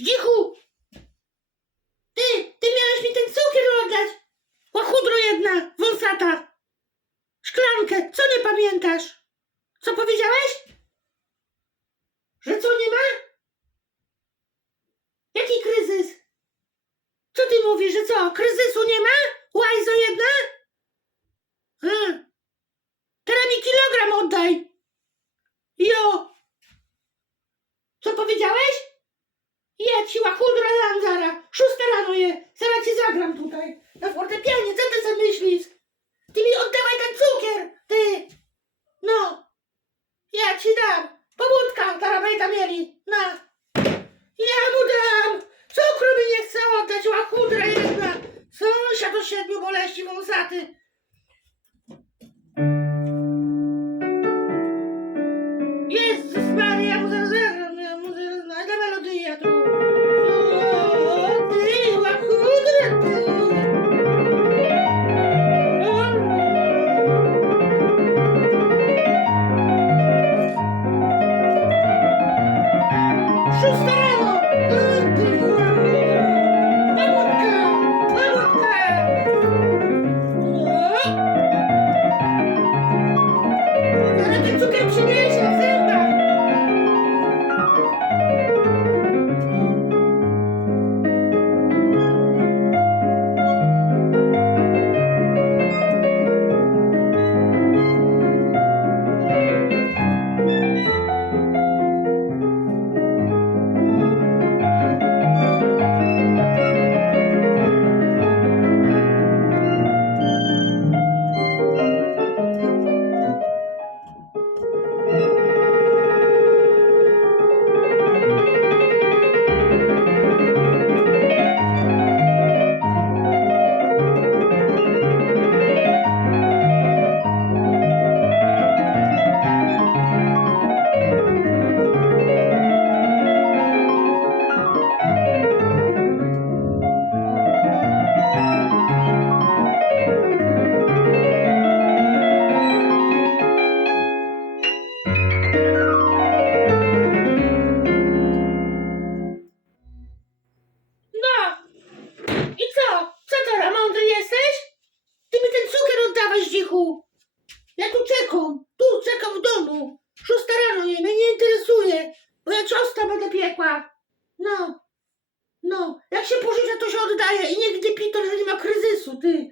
Zdzichu? Ty, ty miałeś mi ten cukier oddać. Łachudro jedna, wąsata. Szklankę, co nie pamiętasz? Co powiedziałeś? Że co nie ma? Jaki kryzys? Co ty mówisz, że co? Kryzysu nie ma? Łajzo jedna? Hmm. Teraz mi kilogram oddaj. Jo. Co powiedziałeś? Ja ci łachudro dam zara. Szósta rano je. Zaraz ci zagram tutaj. Na fortepianie, co ty sobie myślisz? Ty mi oddawaj ten cukier, ty. No. Ja ci dam. Pobudka, tarabejta mieli. Na. Ja mu dam. Cukru mi nie chce oddać, łachudra jedna. Sąsiad o siedmiu boleści wąsaty. Rano! Mamutka! Zdzichu! Ja tu czekam, tu czekam w domu. Szósta rano je, mnie nie interesuje, bo ja ciosta będę piekła. No, no, jak się pożycza, to się oddaje i nie gdy to, że nie ma kryzysu, ty.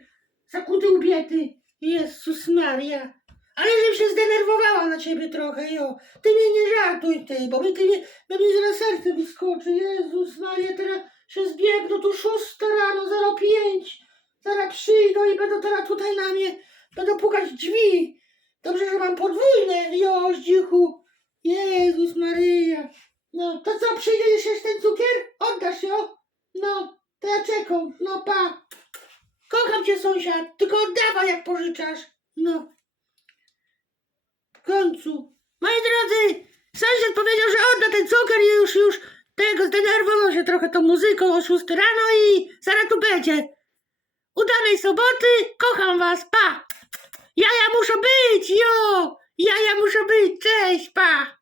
Zakuty ubiety. Jezus Maria. Ale żebym się zdenerwowała na ciebie trochę, jo. Ty mnie nie żartuj, ty, bo mi, ty mnie, bo mi zaraz serce wyskoczy. Jezus Maria, teraz się zbiegną tu szósta rano, zero pięć. Zaraz przyjdą i będą teraz tutaj na mnie, będą pukać w drzwi. Dobrze, że mam podwójne, jo, zdzichu. Jezus Maryja. No, to co, przyjdziesz jeszcze ten cukier? Oddasz, jo? No, to ja czekam. No, pa. Kocham cię, sąsiad, tylko oddawaj, jak pożyczasz. No. W końcu. Moi drodzy, sąsiad powiedział, że odda ten cukier i już, już tego zdenerwował się trochę tą muzyką o 6 rano i zaraz tu będzie. Udanej soboty, kocham was, pa! Jaja muszą być, jo! Jaja muszą być, cześć, pa!